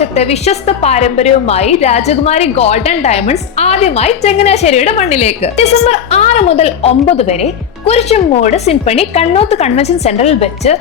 വർഷത്തെ വിശ്വസ്ത പാരമ്പര്യവുമായി രാജകുമാരി ഗോൾഡൻ ഡയമണ്ട്സ് ആദ്യമായി ചങ്ങനാശ്ശേരിയുടെ മണ്ണിലേക്ക്. ഡിസംബർ ആറ് മുതൽ ഒമ്പത് വരെ കുരിശുമൂട് സിംഫണി കണ്ണോത്ത് കൺവെൻഷൻ സെന്ററിൽ വെച്ച്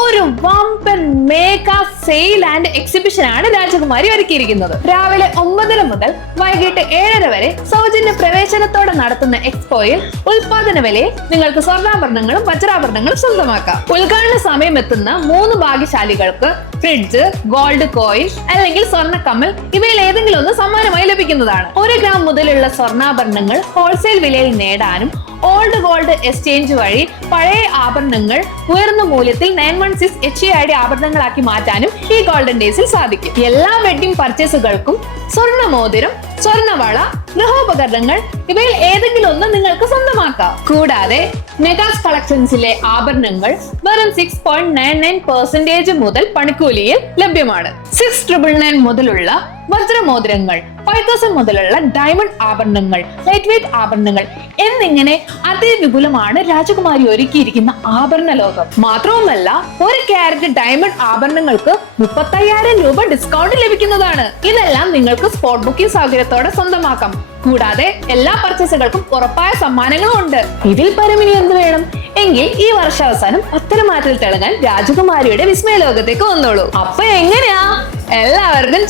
ഒരു വമ്പൻ മേഗാ സെയിൽ ആൻഡ് എക്സിബിഷൻ ആണ് രാജകുമാരി ഒരുക്കിയിരിക്കുന്നത്. രാവിലെ ഒമ്പതര മുതൽ വൈകിട്ട് ഏഴര വരെ സൗജന്യ പ്രവേശനത്തോടെ നടത്തുന്ന എക്സ്പോയിൽ ഉൽപാദന വിലയിൽ നിങ്ങൾക്ക് സ്വർണാഭരണങ്ങളും വജ്രാഭരണങ്ങളും സ്വന്തമാക്കാം. ഉദ്ഘാടന സമയം എത്തുന്ന മൂന്ന് ഭാഗ്യശാലികൾക്ക് ഫ്രിഡ്ജ് ഗോൾഡ് കോയിൻ അല്ലെങ്കിൽ സ്വർണ കമ്മൽ ഇവയിൽ ഏതെങ്കിലും ഒന്ന് സമ്മാനമായി ലഭിക്കുന്നതാണ്. ഒരു ഗ്രാം മുതലുള്ള സ്വർണാഭരണങ്ങൾ ഹോൾസെയിൽ വിലയിൽ നേടാനും ഓൾഡ് ഗോൾഡ് എക്സ്ചേഞ്ച് വഴി പഴയ ആഭരണങ്ങൾ ഉയർന്ന മൂല്യത്തിൽ nine one six H I ആഭരണങ്ങളാക്കി മാറ്റാനും ഈ ഗോൾഡൻ ഡേസിൽ സാധിക്കും. എല്ലാ വെഡിങ് പർച്ചേസുകൾക്കും സ്വർണ മോതിരം സ്വർണവള ഗൃഹോപകരണങ്ങൾ ഇവയിൽ ഏതെങ്കിലും ഒന്ന് നിങ്ങൾക്ക് സ്വന്തമാക്കാം. കൂടാതെ മെഗാസ് കളക്ഷൻസിലെ ആഭരണങ്ങൾ വെറും six point nine nine percentage മുതൽ പണിക്കൂലിയിൽ ലഭ്യമാണ്. സിക്സ് ട്രിപ്പിൾ നയൻ മുതലുള്ള വജ്രമോതിരങ്ങൾ ഫൈവ് തൗസൻഡ് മുതലുള്ള ഡയമണ്ട് ആഭരണങ്ങൾ ലൈറ്റ് വെയിറ്റ് ആഭരണങ്ങൾ എന്നിങ്ങനെ അതിവിപുലമാണ് രാജകുമാരി ഒരുക്കിയിരിക്കുന്ന ആഭരണ ലോകം. മാത്രവുമല്ല ഒരു ക്യാരറ്റ് ഡയമണ്ട് ആഭരണങ്ങൾക്ക് മുപ്പത്തയ്യായിരം രൂപ ഡിസ്കൗണ്ട് ലഭിക്കുന്നതാണ്. ഇതെല്ലാം നിങ്ങൾക്ക് സ്പോട്ട് ബുക്കിംഗ് സൗകര്യത്തോടെ സ്വന്തമാക്കാം. കൂടാതെ എല്ലാ പർച്ചേസുകൾക്കും ഉറപ്പായ സമ്മാനങ്ങളും ഉണ്ട്. ഇതിൽ പരമിനി എന്ത് വേണം? എങ്കിൽ ഈ വർഷാവസാനം പത്തരമാറ്റിൽ തിളങ്ങാൻ രാജകുമാരിയുടെ വിസ്മയ ലോകത്തേക്ക് വന്നോളൂ. അപ്പൊ എങ്ങനെയാ?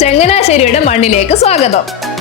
ചങ്ങനാശ്ശേരിയുടെ മണ്ണിലേക്ക് സ്വാഗതം.